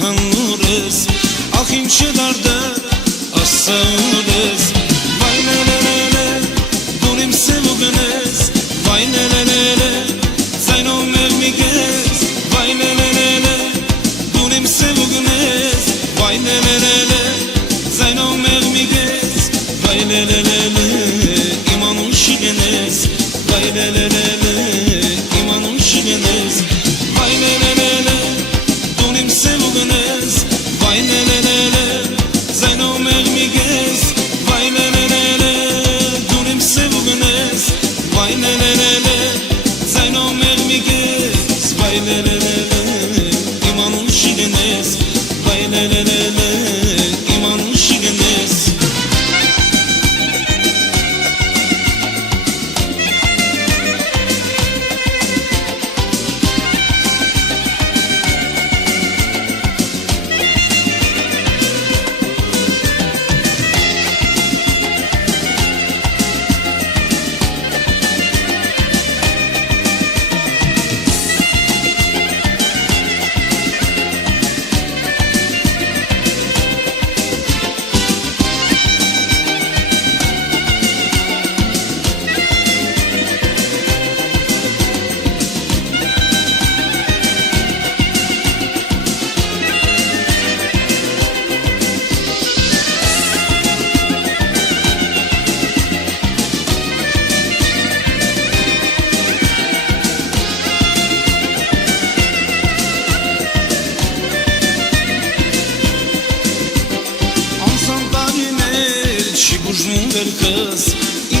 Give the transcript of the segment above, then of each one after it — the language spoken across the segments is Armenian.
քանուրես ախ ինչ դարդը ասաուրես վայ լելելելե դուն իմ սևուգնես վայ լելելելե զայնով մեղմիգես վայ լելելելե դուն իմ սևուգնես վայ լելելելե զայնով մեղմիգես վայ լելելելե իմ անուն շիգնես վայ լելելելե իմ անուն շիգնես վայ լելելելե դուն իմ սևուգնես վայ լելելելե զայնով մեղմիգես վայ լելելելե դուն իմ սևուգնես վայ լելելելե զայնով մեղմիգես վայ լելելելե իմ անուն շիգնես վայ լելելելե իմ անուն շիգնես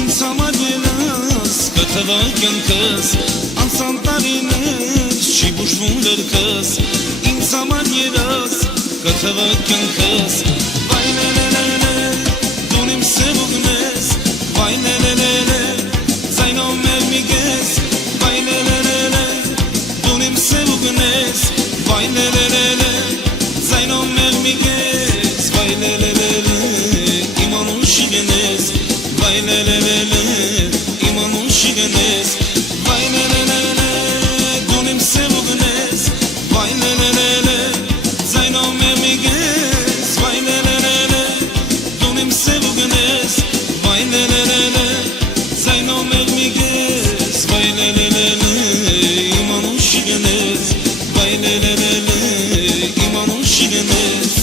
ինձ համար ելաս կթվակյանքս անցան տարիներ չի բուժվում վերքս ինձ համար ելաս կթվակյանքս վայ լելելելե դուն իմ սևուգնես վայ լելելելե զայնով մեղմիգես վայ լելելելե դուն իմ սևուգնես վայ լելելելե զայնով մեղմիգես վայ լելելելե իմ անուն շիգնես վայ լելելելե իմ անուն շիգնես վայ լելելելե դուն իմ սևուգնես վայ լելելելե զայնով մեղմիգես վայ լելելելե դուն իմ սևուգնես վայ լելելելե զայնով մեղմիգես վայ լելելելե իմ անուն շիգնես վայ լելելելե իմ անուն շիգնես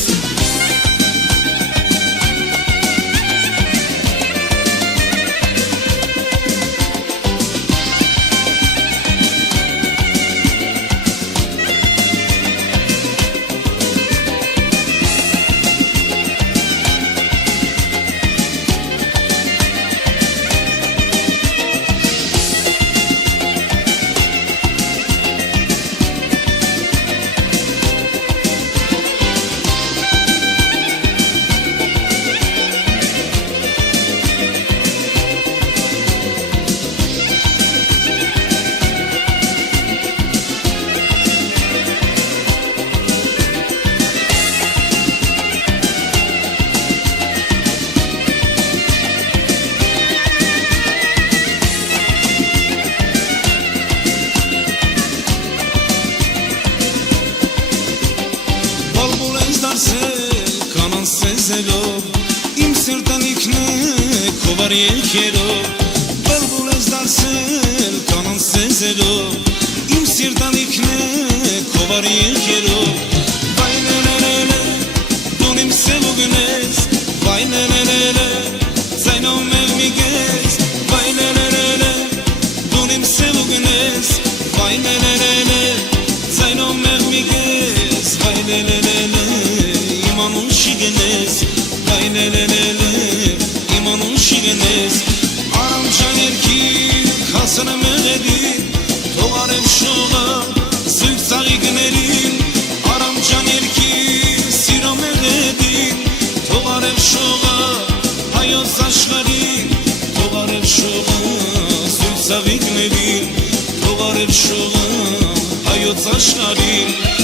Կանան սեզելով իմ սրտանիքն է քո վար երգերով բլբուլ ես դարձել կանան սեզելով իմ սրտանիքն է քո վար երգերով վայ լելելելե դուն իմ սևուգնես վայ լելելելե զայնով մեղմիգես վայ լելելելե դուն իմ սևուգնես վայ լելելելե զայնով մեղմիգես վայ լելելելե իմ անուն շիգնես վայ լելելելե իմ անուն շիգնես արամ ջան երկիր հասնը մեղեդին թող արև շողը զույգ ծաղիկներին արամ ջան երկիր սիրո մեղեդին թող արև շողը հայոց աշխարհին թող արև շողը զույգ ծաղիկներին թող արև շողը հայոց աշխարհին